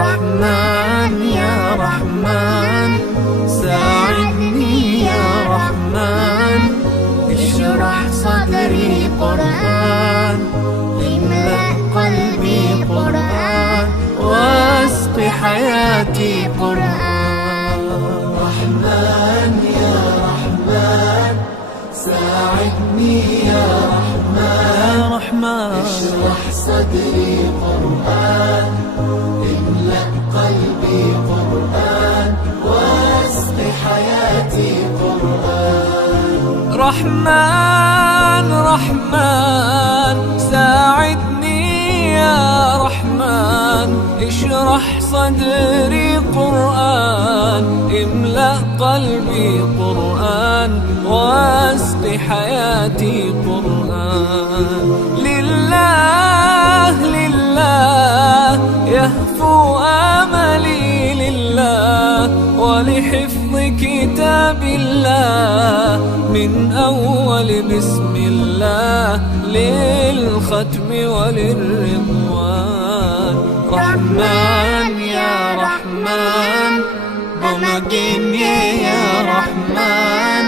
رحمن يا رحمن ساعدني يا رحمن، اشرح صدري قرآن، املأ قلبي قرآن، واسق حياتي قرآن. رحمن يا رحمن ساعدني يا رحمن، اشرح صدري قرآن، املأ قلبي قرآن، واسق حياتي قرآن. رحمن رحمن ساعدني يا رحمن، اشرح صدري قرآن، املأ قلبي قرآن، واسق حياتي قرآن. لله لله يهفو آملي لله، ولحفظ كتاب الله من أول بسم الله للختم وللرضوان. رحمن يا رحمن بمجيني يا رحمن،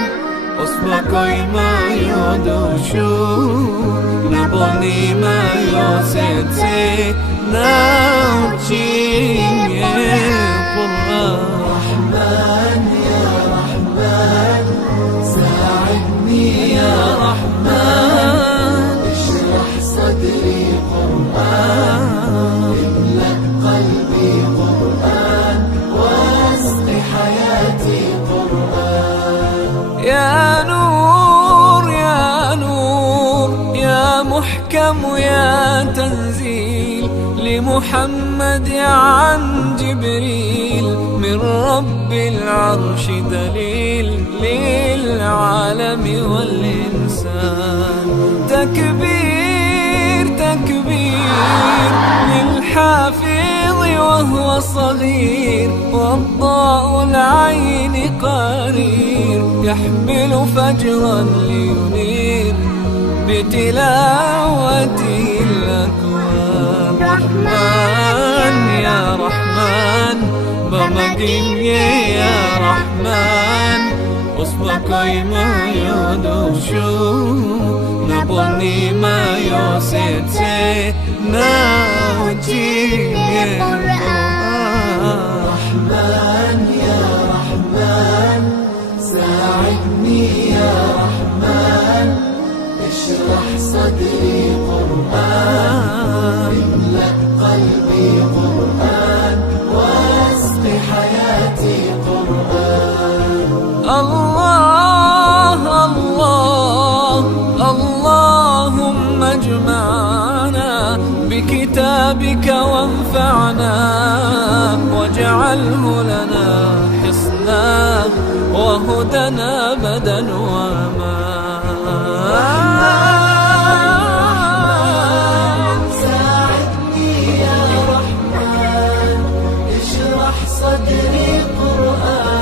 أصبحي ما يدوشو نبني ما يوسيتي ناوتشي قرآن. رحمن يا رحمن ساعدني يا رحمن، اشرح صدري قرآن، املأ قلبي قرآن، واسق حياتي قرآن. يا نور يا نور يا محكم يا تنزيل لمحمد عن جبريل، من رب العرش دليل للعالم والإنسان. تكبير تكبير للحافظ وهو صغير، والضاء العين قرير، يحمل فجرا لينير بتلاوته الأكوان. رحمن يا رحمن بمجيني يا رحمن، أصبحي ما يدوشو نبني ما يوسيتي ناوتي قرآن. رحمن يا رحمن ساعدني يا رحمن، اشرح صدري قرآن، املأ قلبي قرآن، واسق حياتي قرآن. الله الله اللهم اجمعنا بكتابك وانفعنا، واجعله لنا حصنا وهدنا أبدا وأمان. ساعدني يا رحمن اشرح صدري قرآن،